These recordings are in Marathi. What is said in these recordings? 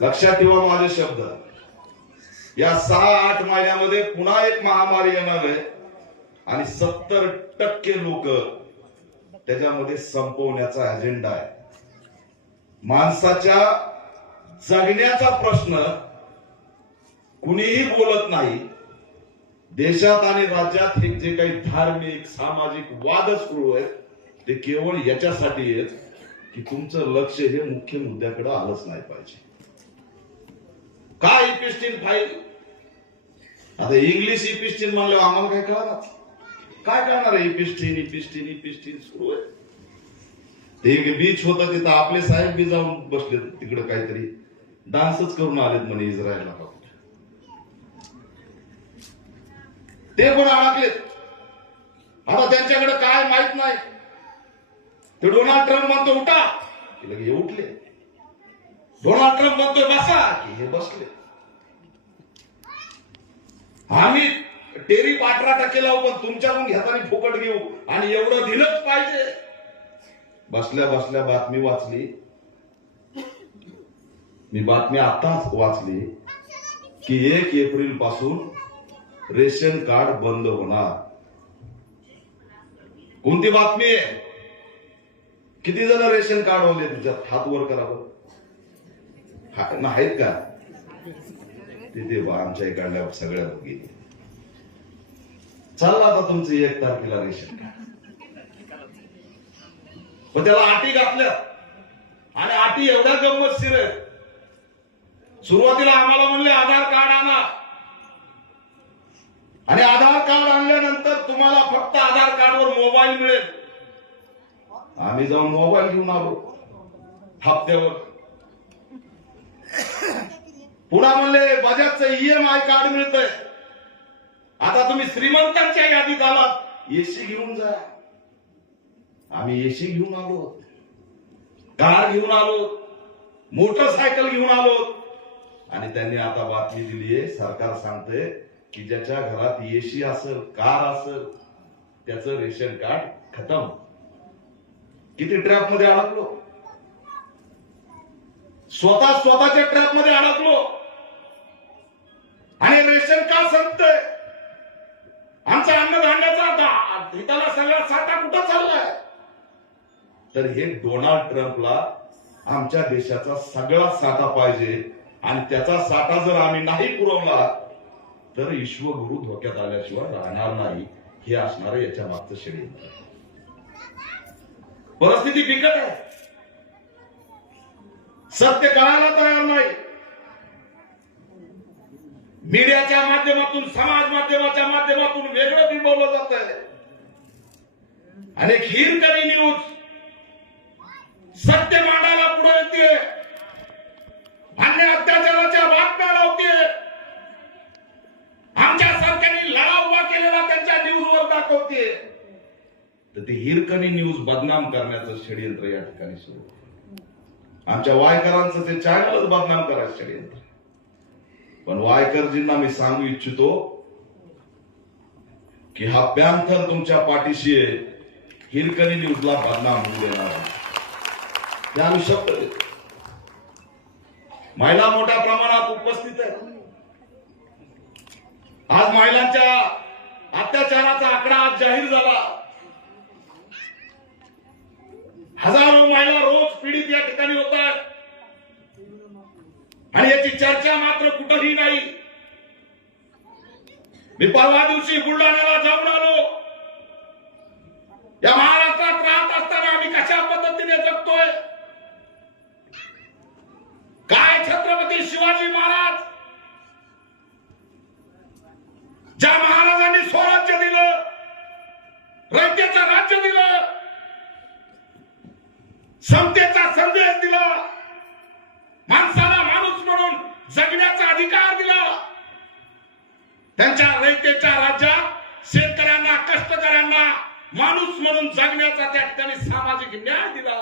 लक्षात ठेवा माझे शब्द. या 6-8 महिन्यामध्ये पुन्हा एक महामारी येणार आहे आणि 70% लोक त्याच्यामध्ये संपवण्याचा अजेंडा आहे. माणसाच्या जगण्याचा प्रश्न कुणीही बोलत नाही. देशात आणि राज्यात हे जे काही धार्मिक सामाजिक वाद सुरू आहेत ते केवळ याच्यासाठी आहेत की तुमचं लक्ष हे मुख्य मुद्द्याकडे आलंच नाही पाहिजे. काय ई-15 फाईल, आता इंग्लिश ई-15 म्हणल्यावर आम्हाला काय कळणार? काय करणार आहे? ई-15 सुरू आहे. ते एक बीच होतं तिथं आपले साहेब बी जाऊन बसले तिकडे, काहीतरी डान्सच करून आलेत म्हणे इस्रायलला. ते पण अडकलेत. आता त्यांच्याकडे काय माहित नाही. ते डोनाल्ड ट्रम्प म्हणतो उठा, की लगे हे उठले. डोनाल्ड ट्रम्प म्हणतोय बसा, की हे बसले. आम्ही टेरिफ 18% लावू, पण तुमच्याकडून घेताना फुकट घेऊ आणि एवढं दिलंच पाहिजे. बसल्या बसल्या बातमी वाचली मी, बातमी आताच वाचली की 1 एप्रिल पासून रेशन कार्ड बंद होणार. कोणती बातमी आहे? किती जण रेशन कार्ड होते तुझ्यात? हात वर करावं. आहेत का? तिथे आमच्या इकडल्या सगळ्या बघितले. चाललं आता तुमचं 1 तारखेला रेशन कार्ड. पण त्याला अटी घातल्या आणि अटी एवढ्या गंमतशीर आहेत. सुरुवातीला आम्हाला म्हणले आधार कार्ड आणा आणि आधार कार्ड आणल्यानंतर तुम्हाला फक्त आधार कार्डवर मोबाईल मिळेल. आम्ही जाऊन मोबाईल घेऊन आलो हप्त्यावर. पुन्हा म्हणले बजाजचं EMI कार्ड मिळतंय. आता तुम्ही श्रीमंतांच्या यादीत आलात, एसी घेऊन जा. आम्ही एसी घेऊन आलो, कार घेऊन आलो, मोटरसायकल घेऊन आलो. आणि त्यांनी आता बातमी दिली आहे, सरकार सांगते की ज्याच्या घरात एसी असेल, कार असेल, त्याचं रेशन कार्ड खतम. किती ट्रॅप मध्ये अडकलो, स्वतःच्या ट्रॅप मध्ये अडकलो. आणि रेशन का संपतंय? आमचा अन्नधान्याचा हिताला सगळा साठा कुठं चाललाय? तर हे डोनाल्ड ट्रम्पला आमच्या देशाचा सगळा साठा पाहिजे आणि त्याचा साठा जर आम्ही नाही पुरवला तर विश्वगुरु धोक्यात आल्याशिवाय राहणार नाही. हे असणार याच्या मागचं षडयंत्र. परिस्थिती बिकट आहे. सत्य कळायला तयार नाही. मीडियाच्या माध्यमातून, समाज माध्यमाच्या माध्यमातून वेगळं बिंबवलं जात आहे. आणि हिरकणी न्यूज सत्य मांडायला पुढे येते, अन्य अत्याचाराच्या बातम्या लावते. आमच्या सरकारने लढा उभा केलेला त्यांच्या न्यूजवर दाखवते. तर ती हिरकणी न्यूज बदनाम करण्याचं षडयंत्र या ठिकाणी सुरू. आमच्या वायकरांचं ते चॅनलच बदनाम करायचं षडयंत्र. पण वायकरजींना मी सांगू इच्छितो की हा पॅन्थर तुमच्या पाठीशी आहे. हिरकणी न्यूजला बदनाम होऊ देणार नाही. आम्ही शब्द देतो. महिला मोठ्या प्रमाणात उपस्थित आहेत. आज महिलांच्या अत्याचाराचा आकडा आज जाहीर झाला. हजारो महिला रोज पीडित या ठिकाणी होत आहेत आणि याची चर्चा मात्र कुठंही नाही. मी परवा दिवशी बुलढाण्याला जाऊन आलो. या महाराष्ट्रात राहत असताना आम्ही कशा पद्धतीने जगतोय, काय छत्रपती शिवाजी महाराज, ज्या महाराजांनी स्वराज्य दिलं, रयतेचं राज्य दिलं, समतेचा संदेश दिला, माणसाला माणूस म्हणून जगण्याचा अधिकार दिला, त्यांच्या रयतेच्या राज्यात शेतकऱ्यांना, कष्टकऱ्यांना माणूस म्हणून जगण्याचा त्या ठिकाणी सामाजिक न्याय दिला.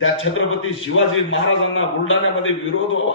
त्या छत्रपती शिवाजी महाराजांना बुलढाण्यामध्ये विरोध व्हावा